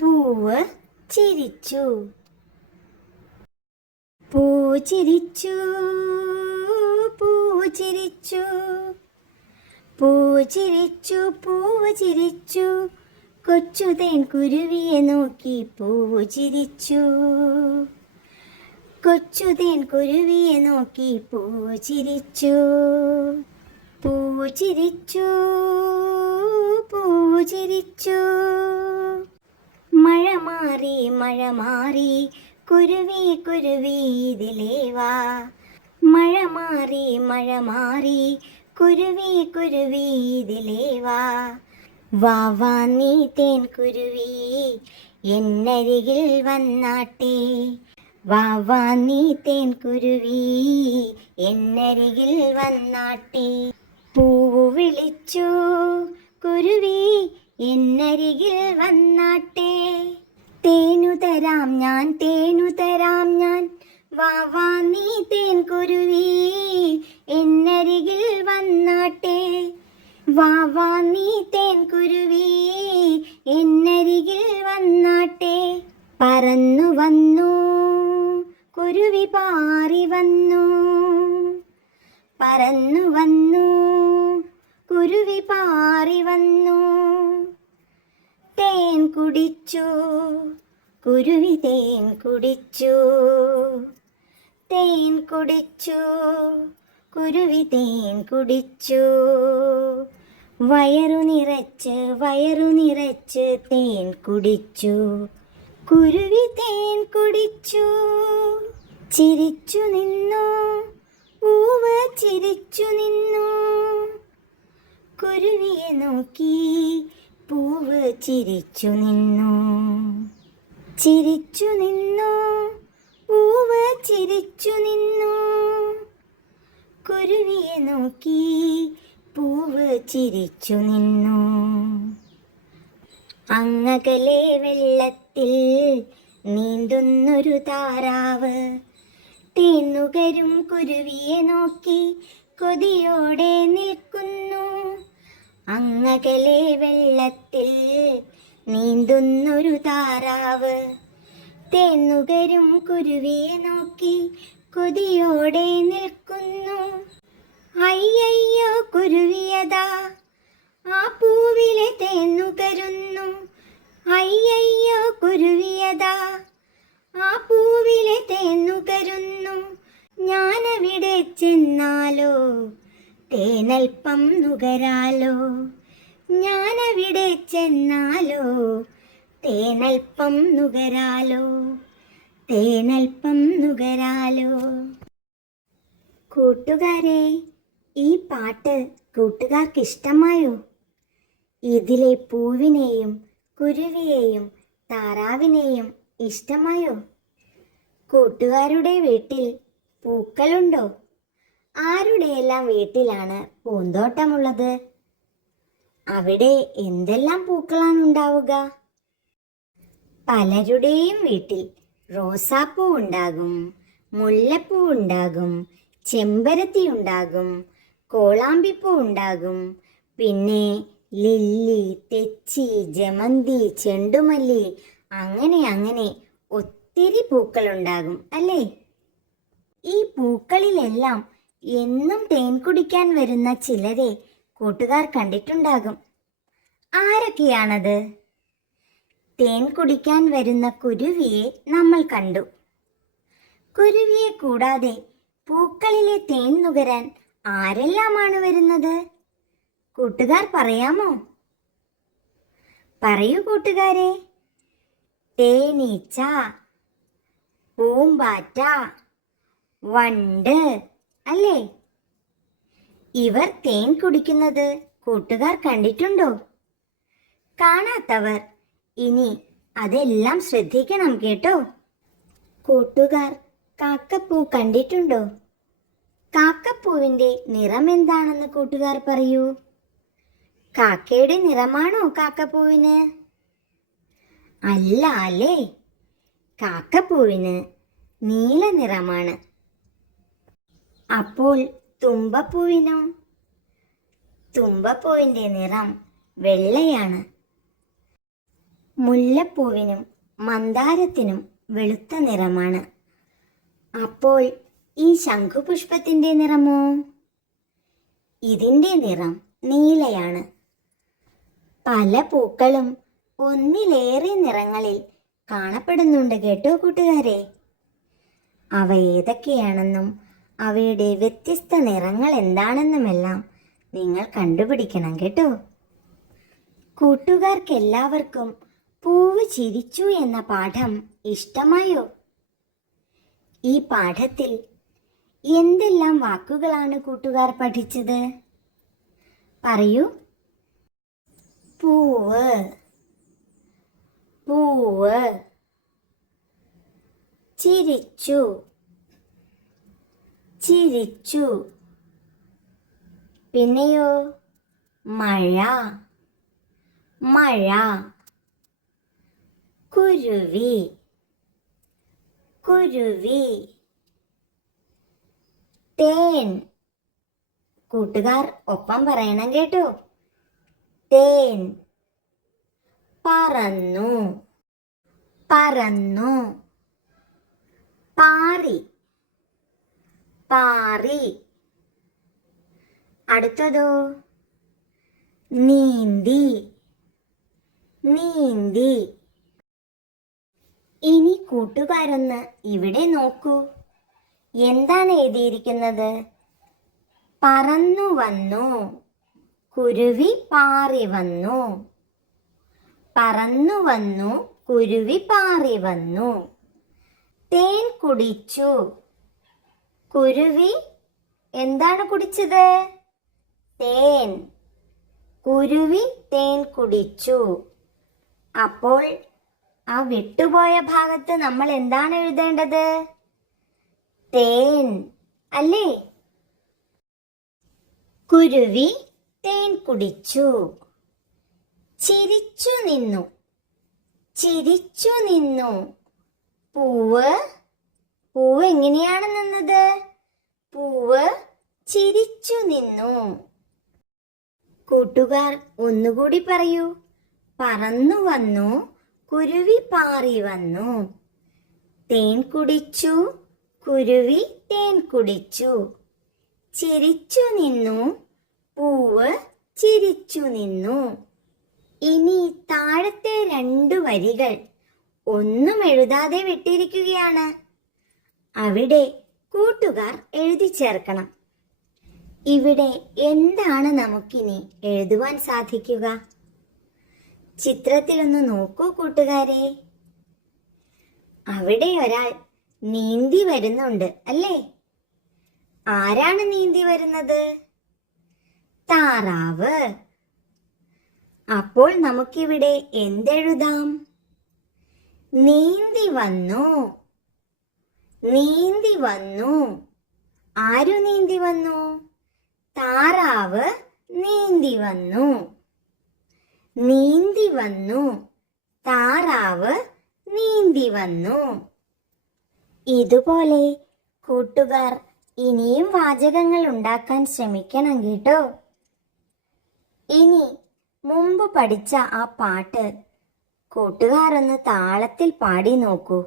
പൂവ് ചിരിച്ചു. പൂ ചിരിച്ചു പൂ ചിരിച്ചു. പൂ ചിരിച്ചു പൂവ് ചിരിച്ചു. കൊച്ചു തേൻ കുരുവിയെ നോക്കി പൂവ് ചിരിച്ചു. കൊച്ചു തേൻ കുരുവിയെ നോക്കി പൂവ് ചിരിച്ചു. പൂ ചിരിച്ചു പൂവ് ചിരിച്ചു. മാറി മഴ മാറി കുരുവി കുരുവി ഇതിലേവാ. മഴ മാറി മഴ മാറി കുരുവി കുരുവി ഇതിലേവാ. വാ വാ വാ നീ തേൻ കുരുവി എന്നരികിൽ വന്നാട്ടെ. വാ വാ നീ തേൻ കുരുവി എന്നരികിൽ വന്നാട്ടെ. പൂവു വിളിച്ചു കുരുവി എന്നരികിൽ വന്നാട്ടെ. തേനു തരാം ഞാൻ തേനു തരാം ഞാൻ. വാ വാ നീ തേൻ കുരുവി എന്നരികിൽ വന്നാട്ടെ. വാ വാ നീ തേൻ കുരുവി എന്നരികിൽ വന്നാട്ടെ. പറന്നു വന്നു കുരുവി പാറി വന്നു. പറന്നു വന്നു കുരുവി പാറി വന്നു. കുടിച്ചു കുരുവി തേൻ കുടിച്ചു തേൻ കുടിച്ചു കുരുവി തേൻ കുടിച്ചു. വയറു നിറച്ച് വയറു നിറച്ച് തേൻ കുടിച്ചു കുരുവി തേൻ കുടിച്ചു. ചിരിച്ചു നിന്നു പൂവ് ചിരിച്ചു നിന്നു. കുരുവിയെ നോക്കി പൂവ് ചിരിച്ചു നിന്നു. ചിരിച്ചു നിന്നു. പൂവ് ചിരിച്ചു നിന്നു. കുരുവിയെ നോക്കി പൂവ് ചിരിച്ചു നിന്നു. അങ്ങകലെ വെള്ളത്തിൽ നീന്തുന്നൊരു താറാവ് തേന്നുകരും കുരുവിയെ നോക്കി കൊതിയോടെ നിൽക്കുന്നു. അങ്ങകലെ വെള്ളത്തിൽ നീന്തുന്നൊരു താറാവ്. തേന്നുകരും കുരുവിയെ നോക്കി കൊതിയോടെ നിൽക്കുന്നു. അയ്യയ്യോ കുരുവിയതാ. ആ പൂവിലെ തേന്നുകരുന്നു അയ്യയ്യോ കുരുവിയതാ. ആ പൂവിലെ തേന്നുകരുന്നു ഞാനവിടെ ചെന്നാലോ? തേനൽപ്പം നുകരാലോ? ഞാനവിടെ ചെന്നാലോ? തേനൽപ്പം നുകരാലോ? തേനൽപ്പം നുകരാലോ? കൂട്ടുകാരെ ഈ പാട്ട് കൂട്ടുകാർക്ക് ഇഷ്ടമായോ ഇതിലെ പൂവിനെയും കുരുവിയെയും താറാവിനെയും ഇഷ്ടമായോ? കൂട്ടുകാരുടെ വീട്ടിൽ പൂക്കളുണ്ടോ? ആരുടെയെല്ലാം വീട്ടിലാണ് പൂന്തോട്ടമുള്ളത്? അവിടെ എന്തെല്ലാം പൂക്കളാണ് ഉണ്ടാവുക? പലരുടെയും വീട്ടിൽ റോസാപ്പൂ ഉണ്ടാകും മുല്ലപ്പൂ ഉണ്ടാകും ചെമ്പരത്തി ഉണ്ടാകും കോളാമ്പിപ്പൂ ഉണ്ടാകും പിന്നെ ലില്ലി തെച്ചി ജമന്തി ചെണ്ടുമല്ലി അങ്ങനെ അങ്ങനെ ഒത്തിരി പൂക്കളുണ്ടാകും അല്ലേ? ഈ പൂക്കളിലെല്ലാം എന്നും തേൻ കുടിക്കാൻ വരുന്ന ചിലരെ കൂട്ടുകാർ കണ്ടിട്ടുണ്ടാകും. ആരൊക്കെയാണത്? തേൻ കുടിക്കാൻ വരുന്ന കുരുവിയെ നമ്മൾ കണ്ടു. കുരുവിയെ കൂടാതെ പൂക്കളിലെ തേൻ നുകരാൻ ആരെല്ലാമാണ് വരുന്നത്? കൂട്ടുകാർ പറയാമോ? പറയൂ കൂട്ടുകാരെ. തേനീച്ച പൂമ്പാറ്റ വണ്ട് അല്ലേ? ഇവർ തേൻ കുടിക്കുന്നത് കൂട്ടുകാർ കണ്ടിട്ടുണ്ടോ? കാണാത്തവർ ഇനി അതെല്ലാം ശ്രദ്ധിക്കണം കേട്ടോ. കൂട്ടുകാർ കാക്കപ്പൂ കണ്ടിട്ടുണ്ടോ? കാക്കപ്പൂവിന്റെ നിറം എന്താണെന്ന് കൂട്ടുകാർ പറയൂ. കാക്കയുടെ നിറമാണോ കാക്കപ്പൂവിന്? അല്ല അല്ലേ? കാക്കപ്പൂവിന് നീല നിറമാണ്. അപ്പോൾ തുമ്പപ്പൂവിനോ? തുമ്പപ്പൂവിന്റെ നിറം വെള്ളയാണ്. മുല്ലപ്പൂവിനും മന്ദാരത്തിനും വെളുത്ത നിറമാണ്. അപ്പോൾ ഈ ശംഖുപുഷ്പത്തിന്റെ നിറമോ? ഇതിന്റെ നിറം നീലയാണ്. പല പൂക്കളും ഒന്നിലേറെ നിറങ്ങളിൽ കാണപ്പെടുന്നുണ്ട് കേട്ടോ കൂട്ടുകാരെ. അവ ഏതൊക്കെയാണെന്നും അവയുടെ വ്യത്യസ്ത നിറങ്ങൾ എന്താണെന്നുമെല്ലാം നിങ്ങൾ കണ്ടുപിടിക്കണം കേട്ടോ. കൂട്ടുകാർക്കെല്ലാവർക്കും പൂവ് ചിരിച്ചു എന്ന പാഠം ഇഷ്ടമായോ? ഈ പാഠത്തിൽ എന്തെല്ലാം വാക്കുകളാണ് കൂട്ടുകാർ പഠിച്ചത്? പറയൂ. പൂവ് പൂവ് ചിരിച്ചു ചിരിച്ചു. പിന്നെയോ? മഴ. മഴ. കുരുവി. കുരുവി. തേൻ. കൂട്ടുകാർ ഒപ്പം പറയണം കേട്ടോ. തേൻ. പറന്നു. പറന്നു. പാറി. പാറി. അടുത്തതോ? നീന്തി. നീന്തി. ഇനി കൂട്ടുകാരൊന്ന് ഇവിടെ നോക്കൂ. എന്താണ് എഴുതിയിരിക്കുന്നത്? പറന്നു വന്നു കുരുവി പാറി വന്നു പറന്നു വന്നു കുരുവി പാറി വന്നു തേൻ കുടിച്ചു. കുരുവി എന്താണ് കുടിച്ചത്? തേൻ. കുരുവി തേൻ കുടിച്ചു. അപ്പോൾ ആ വിട്ടുപോയ ഭാഗത്ത് നമ്മൾ എന്താണ് എഴുതേണ്ടത്? തേൻ. അല്ലേ? കുരുവി തേൻ കുടിച്ചു. ചിരിച്ചു നിന്നു. ചിരിച്ചു നിന്നു. പൂവ് പൂവ് എങ്ങനെയാണ് നിന്നത്? പൂവ് ചിരിച്ചു നിന്നു. കൂട്ടുകാർ ഒന്നുകൂടി പറയൂ. പറന്നു വന്നു കുരുവി പാറി വന്നു. തേൻ കുടിച്ചു കുരുവി തേൻ കുടിച്ചു. ചിരിച്ചു നിന്നു പൂവ് ചിരിച്ചു നിന്നു. ഇനി താഴത്തെ രണ്ടു വരികൾ ഒന്നും എഴുതാതെ വിട്ടിരിക്കുകയാണ്. അവിടെ കൂട്ടുകാർ എഴുതി ചേർക്കണം. ഇവിടെ എന്താണ് നമുക്കിനി എഴുതുവാൻ സാധിക്കുക? ചിത്രത്തിലൊന്ന് നോക്കൂ കൂട്ടുകാരെ. അവിടെ ഒരാൾ നീന്തി വരുന്നുണ്ട് അല്ലേ? ആരാണ് നീന്തി വരുന്നത്? താറാവ്. അപ്പോൾ നമുക്കിവിടെ എന്തെഴുതാം? നീന്തി വന്നു. നീന്തി വന്നു. ആരു നീന്തി വന്നു? താറാവ് നീന്തി വന്നു. നീന്തി വന്നു. താറാവ് നീന്തി വന്നു. ഇതുപോലെ കൂട്ടുകാർ ഇനിയും വാചകങ്ങൾ ഉണ്ടാക്കാൻ ശ്രമിക്കണം കേട്ടോ. ഇനി മുമ്പ് പഠിച്ച ആ പാട്ട് കൂട്ടുകാരൊന്ന് താളത്തിൽ പാടി നോക്കൂ.